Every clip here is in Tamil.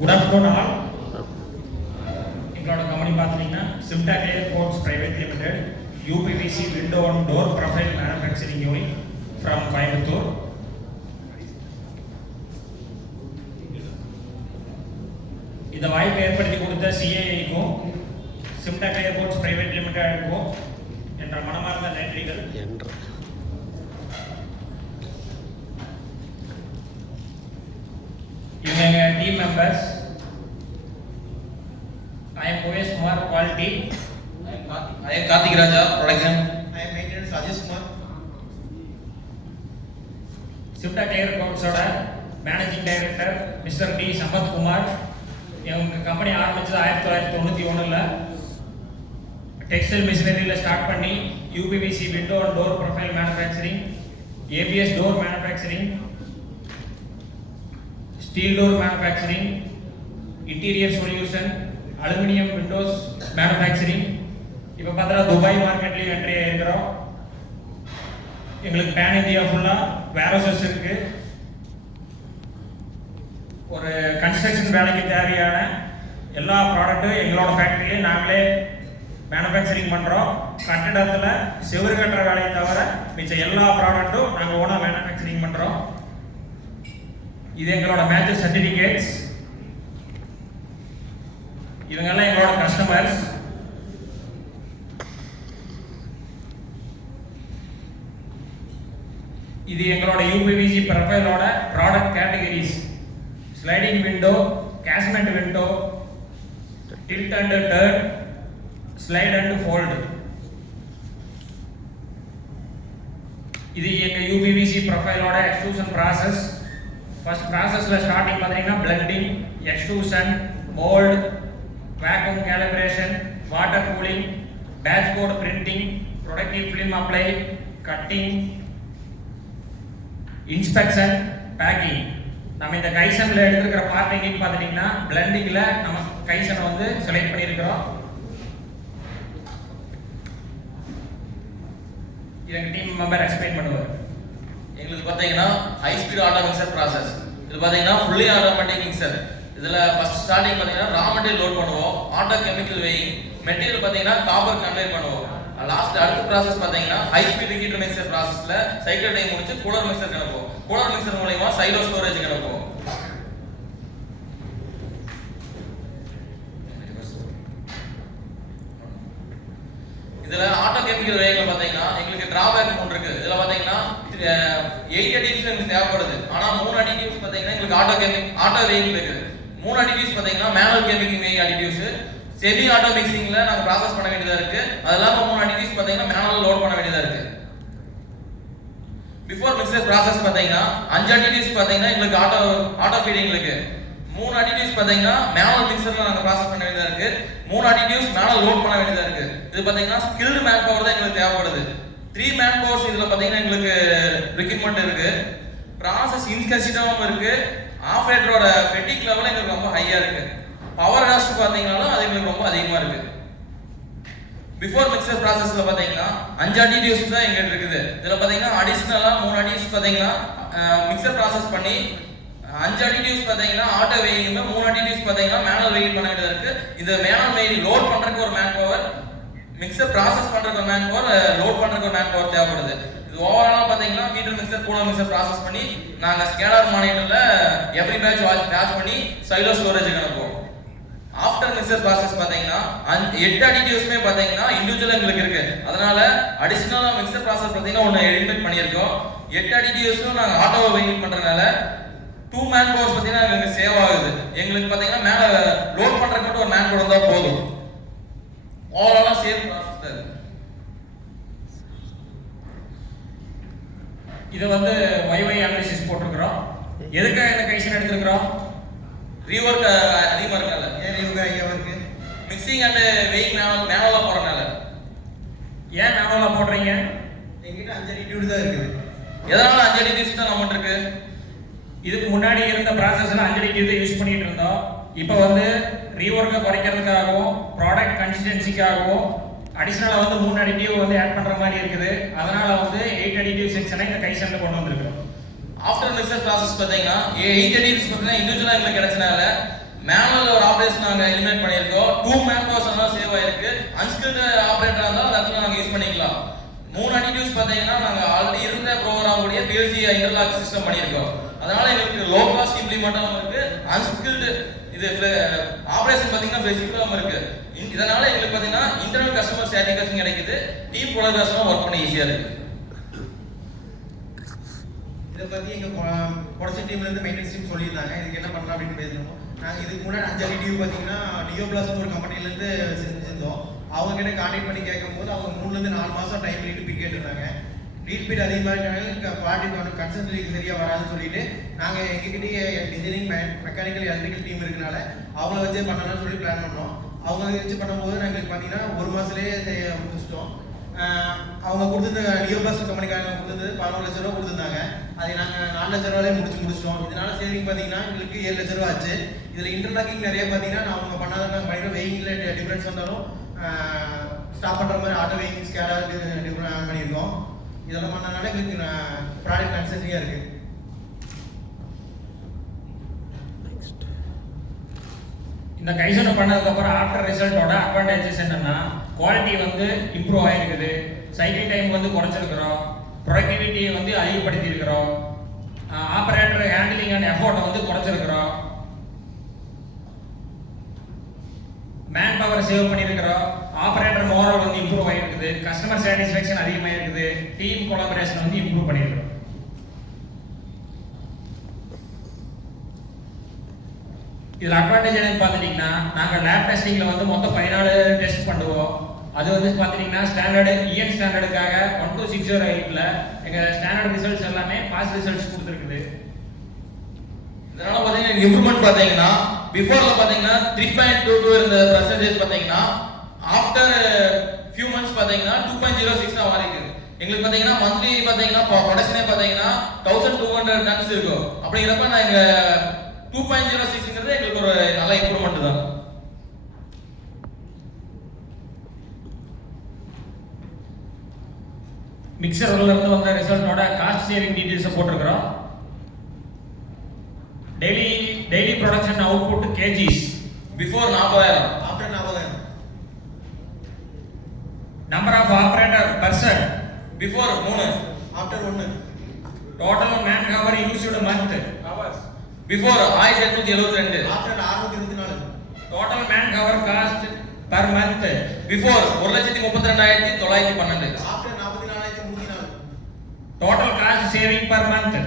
Good afternoon all. எங்களோட கம்பெனி பார்த்தீங்கன்னா Simta clear coats private limited UPVC window and door profile manufacturing unit from Coimbatore. இந்த வாய்ப்பை ஏற்படுத்தி கொடுத்த சிஏஐக்கும் சிம்டா கிளியர் கோட்ஸ் பிரைவேட் லிமிடெடுக்கும் என்ற மனமார்ந்த நன்றிகள். இவங்க team members. I am OS Kumar, quality. I am Karthik Raja, production. I am maintenance Rajesh Kumar. Simta Clear Codes ஓட managing director mister T Sampath Kumar. இவங்க கம்பெனி ஆரம்பிச்சது 1991ல டெக்ஸ்டைல் மிஷினரியில் ஸ்டார்ட் பண்ணி UPVC window and door profile manufacturing, ABS door manufacturing, steel door manufacturing, interior solution, aluminium windows manufacturing. இப்போ பார்த்தா துபாய் மார்க்கெட்லேயும் என்ட்ரி ஆகிருக்கிறோம். எங்களுக்கு பேன் இந்தியா ஃபுல்லாக வேர்ஹவுசஸ் இருக்கு. ஒரு கன்ஸ்ட்ரக்ஷன் வேலைக்கு தேவையான எல்லா ப்ராடக்ட்டும் எங்களோட ஃபேக்ட்ரியிலே நாங்களே மேனுஃபேக்சரிங் பண்ணுறோம். கட்டிடத்தில் செவுறு கட்டுற வேலையை தவிர மிச்ச எல்லா ப்ராடக்ட்டும் நாங்கள் ஓனாக மேனுஃபேக்சரிங் பண்ணுறோம். இது எங்களோட மேஜர் சர்டிஃபிகேட்ஸ். இவங்கெல்லாம் எங்களோட கஸ்டமர்ஸ். இது எங்களோட யூபிவிசி ப்ரொஃபைலோட product categories: sliding window, casement window, tilt and turn, slide and fold. இது எங்க யூபிவிசி ப்ரொஃபைலோட எக்ஸ்ட்ரூஷன் ப்ராசஸ். ஃபர்ஸ்ட் ப்ராசஸ்ல ஸ்டார்டிங் பார்த்தீங்கன்னா blending, extrusion, mould, vacuum calibration, water cooling, batch code printing, protective film apply, cutting, inspection, packing. நம்ம இந்த கைசன்ல எடுத்துக்கிற பார்ட்டிங் பார்த்துட்டீங்கன்னா பிளண்டிங்ல நம்ம கைசன் வந்து செலக்ட் பண்ணியிருக்கிறோம். எங்க டீம் மெம்பர் எக்ஸ்பிளைன் பண்ணுவார். எங்களுக்கு பார்த்தீங்கன்னா high speed auto mixer process. இது பார்த்தீங்கன்னா ஃபுல்லி ஆட்டோமேட்டிக் மிக்சர். இதில் ஃபர்ஸ்ட் ஸ்டார்டிங் பார்த்தீங்கன்னா ரா மெட்டீரியல் லோட் பண்ணுவோம், ஆட்டோ கெமிக்கல் வெயிங், மெட்டீரியல் பார்த்தீங்கன்னா காப்பர் கன்வெர்ட் பண்ணுவோம். லாஸ்ட் அடுத்த ப்ராசஸ் பார்த்தீங்கன்னா ஹை ஸ்பீட் ஹீட்டர் மிக்சர் ப்ராசஸ்ல சைக்கிள் டைம் முடிச்சு கூலர் மிக்சர் கணக்குவோம். கூலர் மிக்சர் மூலமா சைலோ ஸ்டோரேஜ் கணக்குவோம். இதுல ஆட்டோ கெமிக்கல் வெயிங்ல பாத்தீங்கன்னா எங்களுக்கு டிராபேக் ஒன்று இருக்கு. இதுல பாத்தீங்கன்னா 8 அடிட்டிவ்ஸ் எங்களுக்கு தேவைப்படுது. ஆனா 3 அடிட்டிவ்ஸ் பாத்தீங்கன்னா எங்களுக்கு ஆட்டோ வெயிங் இருக்கு. 3 அடிட்டிவ்ஸ் பாத்தீங்கன்னா manual chemical weighing additives. Semi auto மிக்சிங்ல நாங்க ப்ராசஸ் பண்ண வேண்டியதா இருக்கு. அதெல்லாம் 3 அடிட்டிவ்ஸ் பாத்தீங்கன்னா மேனுவல் லோட் பண்ண வேண்டியதா இருக்கு. பிஃபோர் மிக்சர் ப்ராசஸ் பாத்தீங்கன்னா 5 அடிட்டிவ்ஸ் பாத்தீங்கன்னா எங்களுக்கு ஆட்டோ ஃபீடிங் இருக்கு. 3 அடிட்டிவ்ஸ் பாத்தீங்கன்னா மேனுவல் மிக்சர்ல நாங்க ப்ராசஸ் பண்ண வேண்டியதா இருக்கு. 3 அடிட்டிவ்ஸ் மேனுவல் லோட் பண்ண வேண்டியதா இருக்கு. இது பாத்தீங்கன்னா ஸ்கில்டு மேன் பவர் தான் எங்களுக்கு தேவைப்படுது. 3 மேன் பவர்ஸ் இதுல பாத்தீங்கன்னா எங்களுக்கு ரெக்யூர்மென்ட் இருக்கு. ப்ராசஸ் இன்கன்சிஸ்டன்டாவும் இருக்கு. ஆபரேட்டரோட ஃபெட்டிக் லெவல் எங்களுக்கு ரொம்ப ஹையா இருக்கு. பவர் காஸ்ட் பாத்தீங்கன்னாலும் அது எங்களுக்கு ரொம்ப அதிகமா இருக்கு. பிஃபோர் மிக்சர் ப்ராசஸ்ல பாத்தீங்கன்னா 5 அடிட்டிவ்ஸ் தான் எங்களுக்கு இருக்குது. இதுல பாத்தீங்கன்னா அடிஷனலா 3 அடிட்டிவ்ஸ் பாத்தீங்கன்னா மிக்சர் ப்ராசஸ் பண்ணி 5 அடிட்டிவ்ஸ் பாத்தீங்கன்னா ஆட்டோ வெயிங், 3 அடிட்டிவ்ஸ் பாத்தீங்கன்னா மேனுவல் வெயிங் பண்ண வேண்டியதா இருக்கு. இந்த மேனுவல் வெயிங் லோட் பண்றதுக்கு ஒரு மேன் பவர், மிக்சர் ப்ராசஸ் பண்றதுக்கு ஒரு மேன் பவர், லோட் பண்றதுக்கு ஒரு மேன் பவர் தேவைப்படுது. இது ஓவராலா பாத்தீங்கன்னா heater mixer, cooler mixer process பண்ணி நாங்க ஸ்கேலர் மானிட்டர்ல எவ்ரி பேட்ச் வாட்ச் பண்ணி சைலோ ஸ்டோரேஜ் அனுப்புவோம். ஆஃப்டர் மிக்சர் ப்ராசஸ் பாத்தீங்கன்னா 8 அடிட்டிவ்ஸ்மே பாத்தீங்கன்னா இண்டிவிஜுவலா எங்களுக்கு இருக்கு. அதனால அடிஷனலா மிக்சர் ப்ராசஸ் பாத்தீங்கன்னா ஒன்னு எலிமினேட் பண்ணியிருக்கோம். 8 அடிட்டிவ்ஸும் நாங்க ஆட்டோ வெயிங் பண்றதுனால 2 மேன் பவர்ஸ் பாத்தீங்கன்னா எங்களுக்கு சேவ் ஆகுது. எங்களுக்கு பாத்தீங்கன்னா மேல லோட் பண்றதுக்கு மட்டும் ஒரு மேன் பவர் இருந்தா போதும். ஓவராலா சேவ் ப்ராசஸ். இது வந்து YY அனாலிசிஸ் போட்டுக்கிறோம். எதுக்காக இந்த கைசன் எடுத்துக்கிறோம்? ரீவொர்க் அதிகமா இருக்கனால. ஏன் ரீவொர்க் அதிகமா இருக்கு? மிக்சிங் அண்ட் வெயிங் மேனுவலா போறனால. ஏன் மேனுவலா போடுறீங்க? என்கிட்ட 5 அடிட்டிவ் தான் இருக்குது. எதனால 5 அடிட்டிவ்ஸ் தான் நம்மட்ட இருக்கு? இதுக்கு முன்னாடி இருந்த ப்ராசஸ்ல 5 அடிட்டிவ் தான் யூஸ் பண்ணிட்டு இருந்தோம். இப்போ வந்து ரீவொர்க்கை குறைக்கிறதுக்காகவும் ப்ராடக்ட் கன்சிஸ்டன்சிக்காகவும் அடிஷனலா வந்து 3 அடிட்டிவ் வந்து ஆட் பண்ற மாதிரி இருக்குது. அதனால வந்து 8 அடிட்டிவ் செக்ஷனை இந்த கைசன்ல கொண்டு வந்திருக்கிறோம். ஆஃப்டர் மிக்சர் ப்ராசஸ் பார்த்தீங்கன்னா 8 அடிட்டிவ்ஸ் பார்த்தீங்கன்னா இண்டிவிஜுவலாக எங்களுக்கு கிடைச்சனால ஆபரேஷன் நாங்க எலிமினேட் பண்ணியிருக்கோம். 2 மேன் பவர்ஸ் சேவ் ஆயிருக்கு. அன்ஸ்கில்டு ஆபரேட்டரா இருந்தாலும் அந்த இடத்துல நாங்க யூஸ் பண்ணிக்கலாம். 3 அடிட்டிவ்ஸ் பார்த்தீங்கன்னா நாங்க ஆல்ரெடி இருந்த ப்ரோக்ராம் உடைய PLC இன்டர்லாக் சிஸ்டம் பண்ணியிருக்கோம். அதனால எங்களுக்கு லோ காஸ்ட் இம்ப்ளிமெண்டாகவும் இருக்கு, அன்ஸ்கில்டு இது ஆபரேஷன் பார்த்தீங்கன்னா ஃபிளெக்சிபிளாகவும் இருக்கு. இதனால எங்களுக்கு பார்த்தீங்கன்னா இன்டர்னல் கஸ்டமர் சாட்டிஸ்ஃபேக்ஷன் கிடைக்குது, டீம் கொலாபரேஷனும் ஒர்க் பண்ண ஈஸியா இருக்கு. இதை பற்றி எங்கள் ப்ரொடக்ஷன் டீம்லேருந்து மெயின்டெனன்ஸ் டீம் சொல்லியிருந்தாங்க இதுக்கு என்ன பண்ணலாம் அப்படின்னு பேசணும். நாங்கள் இதுக்கு முன்னாடி 5 அடிட்டிவ் பார்த்தீங்கன்னா டியோ பிளாஸ் ஒரு கம்பெனிலேருந்து செஞ்சிருந்தோம். அவங்க கிட்ட கான்டாக்ட் பண்ணி கேட்கும்போது அவங்க 3 4 மாதம் டைம் ரீட் கேட்டிருந்தாங்க. ரீட் பீட் அதிகமாக இருக்கிறனால ப்ராடக்ட் கன்சன்ட்ரேஷன் சரியாக வராதுன்னு சொல்லிட்டு நாங்கள் எங்ககிட்டயே டிசைனிங் மெக்கானிக்கல் எலக்ட்ரிக்கல் டீம் இருக்கனால அவங்கள வச்சே பண்ணலாம்னு சொல்லி பிளான் பண்ணோம். அவங்க வச்சு பண்ணும்போது நாங்கள் பார்த்தீங்கன்னா 1 மாதத்துலேயே முடிச்சிட்டோம். அவங்க கொடுத்துருந்த டியோ பிளாஸ் கம்பெனிக்காரங்க கொடுத்தது 11 லட்ச ரூபா கொடுத்துருந்தாங்க. அதை நாங்கள் 4 லட்ச ரூபாலே முடிச்சிட்டோம். இதனால சேவிங் பார்த்தீங்கன்னா எங்களுக்கு 7 லட்ச ரூபா ஆச்சு. இதில் இன்டர்லாக்கிங் நிறைய பார்த்தீங்கன்னா அவங்க பண்ணாதான் நாங்கள் பண்ணிடுறோம். வெயிங்கில் டிஃப்ரென்ஸ் வந்தாலும் ஸ்டாப் பண்ணுற மாதிரி ஆட்டோ வெயிங் ஸ்கேடாக டிஃப்ரெண்ட் ஆன் பண்ணியிருக்கோம். இதெல்லாம் பண்ணனால எங்களுக்கு ப்ராடக்ட் கன்சிஸ்டன்சியாக இருக்குது. இந்த கைசனை பண்ணதுக்கப்புறம் ஆஃப்டர் ரிசல்ட்டோட அட்வான்டேஜஸ் என்னன்னா குவாலிட்டி வந்து இம்ப்ரூவ் ஆகிருக்குது, சைக்கிள் டைம் வந்து குறைச்சிருக்கிறோம், ப்ரொடக்டிவிட்டியை வந்து அதிகப்படுத்தி இருக்கிறோம், ஆப்ரேட்டர் ஹேண்டிலிங் அண்ட் எஃபோர்ட்டை வந்து குறைச்சிருக்கிறோம், மேன் பவர் சேவ் பண்ணியிருக்கிறோம், ஆப்ரேட்டர் மோரல் வந்து இம்ப்ரூவ் ஆகிருக்குது, கஸ்டமர் சாட்டிஸ்ஃபேக்ஷன் அதிகமாக இருக்குது, டீம் கொலாபரேஷன் வந்து இம்ப்ரூவ் பண்ணியிருக்கிறோம். இதில் அட்வான்டேஜ் என்னன்னு பார்த்துட்டிங்கன்னா நாங்கள் லேப் டெஸ்டிங்கில் வந்து மொத்தம் 14 டெஸ்ட் பண்ணுவோம். அது வந்து பார்த்துட்டிங்கன்னா ஸ்டாண்டர்டு இஎன் ஸ்டாண்டர்டுக்காக 12608ல் எங்கள் ஸ்டாண்டர்ட் ரிசல்ட்ஸ் எல்லாமே பாஸ் ரிசல்ட்ஸ் கொடுத்துருக்குது. இதனால பார்த்தீங்கன்னா இம்ப்ரூவ்மெண்ட் பார்த்தீங்கன்னா பிஃபோர்ல பார்த்தீங்கன்னா 3.22 இருந்த பர்சன்டேஜ் பார்த்தீங்கன்னா ஆஃப்டர் ஃபியூ மந்த்ஸ் பார்த்தீங்கன்னா 2.06 மாறிருக்கு. எங்களுக்கு பார்த்தீங்கன்னா மந்த்லி பார்த்தீங்கன்னா ப்ரொடக்ஷனே பார்த்தீங்கன்னா 1200 டன்ஸ் இருக்கும். அப்படிங்கிறப்ப நாங்கள் 2.06ங்கிறது எங்களுக்கு ஒரு நல்ல இம்ப்ரூவ்மெண்ட் தான். மிக்சர்ல இருந்து வந்த ரிசல்ட்டோட காஸ்ட் சேவிங் டீடைல்ஸ் போட்டுருக்கிறோம். Daily production output KGs before 40,000, after 40,000. Number of operator person before 3, after 1. Total man hour used month hours before 1872, after 624. Total man hour cost per month before 1,32,912, after 44,304. Total cost saving per month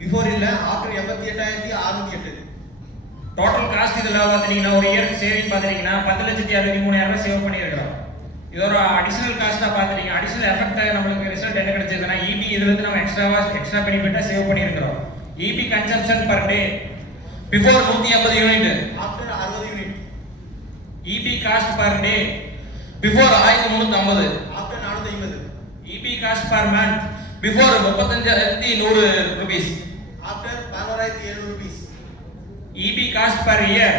before இல்ல ஆஃப்டர் 88,608. டோட்டல் காஸ்ட் இதில் பார்த்துட்டீங்கன்னா ஒரு இயருக்கு சேவிங் பார்த்துட்டீங்கன்னா 10,63,000 சேவ் பண்ணியிருக்கிறோம். இது ஒரு அடிஷனல் காஸ்ட்டாக பார்த்துட்டீங்க. அடிஷனல் எஃபெக்டாக நம்மளுக்கு ரிசல்ட் என்ன கிடைச்சதுன்னா இபி இதுலேருந்து நம்ம எக்ஸ்ட்ரா பெனிஃபிட்டாக சேவ் பண்ணியிருக்கிறோம். EB consumption per day before 180 unit, after 60 unit. EB cost per day before 1350, after 450. EB cost per month before 35,100 rupees, after 11,700 rupees. EB cost per year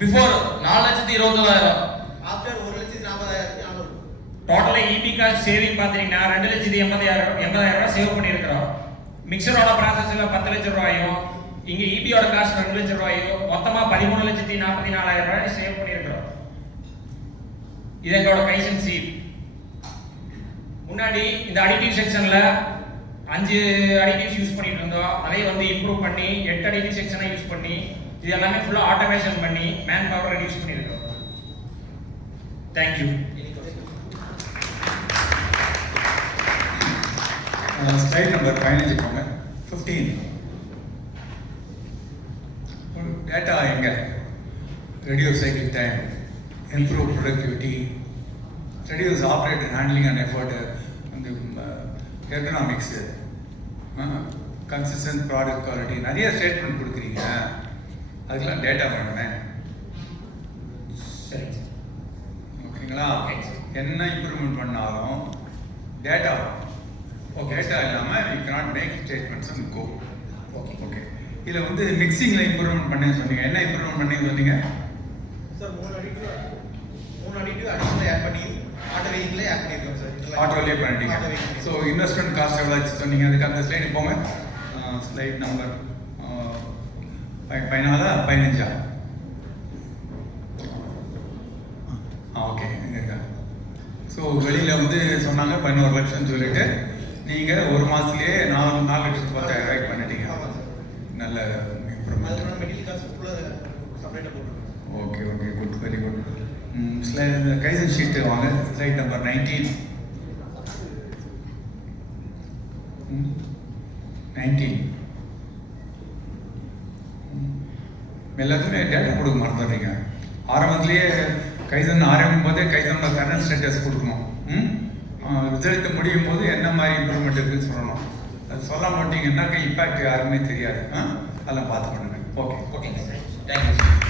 before 4,21,000, after 1,40,400. டோட்டலா இபி காஸ்ட் சேவிங் பார்த்துட்டீங்கன்னா 2,80,000 சேவ் பண்ணியிருக்கிறோம். மிக்சரோட ப்ராசஸில் 10 லட்சம் ரூபாயும் இங்கே இபியோட காஸ்ட் 2 லட்சம் ரூபாயும் மொத்தமாக 13,44,000 சேவ் பண்ணியிருக்கிறோம். இது எங்களோட கைசன் சீட். முன்னாடி இந்த அடிட்டிவ் செக்ஷனில் 5 அடிட்டிவ்ஸ் யூஸ் பண்ணிட்டு இருந்தோம். அதை வந்து இம்ப்ரூவ் பண்ணி 8 அடிட்டிவ் செக்ஷனை யூஸ் பண்ணி இது எல்லாமே ஃபுல்லாக ஆட்டோமேஷன் பண்ணி மேன் பவர் ரெடியூஸ் பண்ணியிருக்கோம். தேங்க்யூ. ஸ்லைட் நம்பர் 15 போங்க. 15 டேட்டா எங்க reduce cycle time, improve productivity, reduce operator handling and effort, அந்த எக்கனாமிக்ஸு, கன்சிஸ்டன்ட் ப்ராடக்ட் குவாலிட்டி, நிறைய ஸ்டேட்மெண்ட் கொடுக்குறீங்க. அதுக்கெல்லாம் டேட்டா வேணுமே. சரி, ஓகேங்களா? என்ன இம்ப்ரூவ்மெண்ட் பண்ணாலும் டேட்டா டேட்டா இல்லாமல் you cannot make statements and go. Okay, இதில் வந்து மிக்சிங்கில் இம்ப்ரூவ்மெண்ட் பண்ணி சொன்னீங்க. என்ன இம்ப்ரூவ்மெண்ட் பண்ணி சொன்னீங்க சார்? 3 அடிட்டிவ் அடிஷனல் ஆட் பண்ணி ஆட்டோ வெஹிக்கிளே ஆட் பண்ணிருக்கோம் சார். ஆட்டோலேயே பண்ணிட்டீங்க. ஸோ இன்வெஸ்ட்மெண்ட் காஸ்ட் எவ்வளோ ஆச்சு சொன்னீங்க? அதுக்கு அந்த ஸ்லைடு போங்க. ஸ்லைட் நம்பர் 14 15 11 லட்சம் சொல்லிட்டு நீங்கள் ஒரு மாதத்துலேயே 4,10,000 பண்ணிட்டீங்க. நல்ல அதோட மெட்டீரியல் காசு ஃபுல்லாக செப்பரேட்டாக போட்டுருக்கோம். Okay okay good very good. Slide kaizen sheet வாங்க, ஸ்லைட் நம்பர் 19. 19 எல்லாத்துக்குமே டேட்டா கொடுக்க மறந்துடுறீங்க. ஆரம்பத்திலேயே கைசன் ஆரம்பிக்கும் போதே கைசனோட கரண்ட் ஸ்டேட்டஸ் கொடுக்கணும். ரிசல்ட் முடியும் போது என்ன மாதிரி இம்ப்ரூவ்மெண்ட் இருக்குன்னு சொல்லணும். அது சொல்ல மாட்டீங்கன்னாக்க இம்பேக்ட் யாருமே தெரியாது. அதெல்லாம் பார்த்து பண்ணுங்க. ஓகே ஓகேங்க, தேங்க்யூ.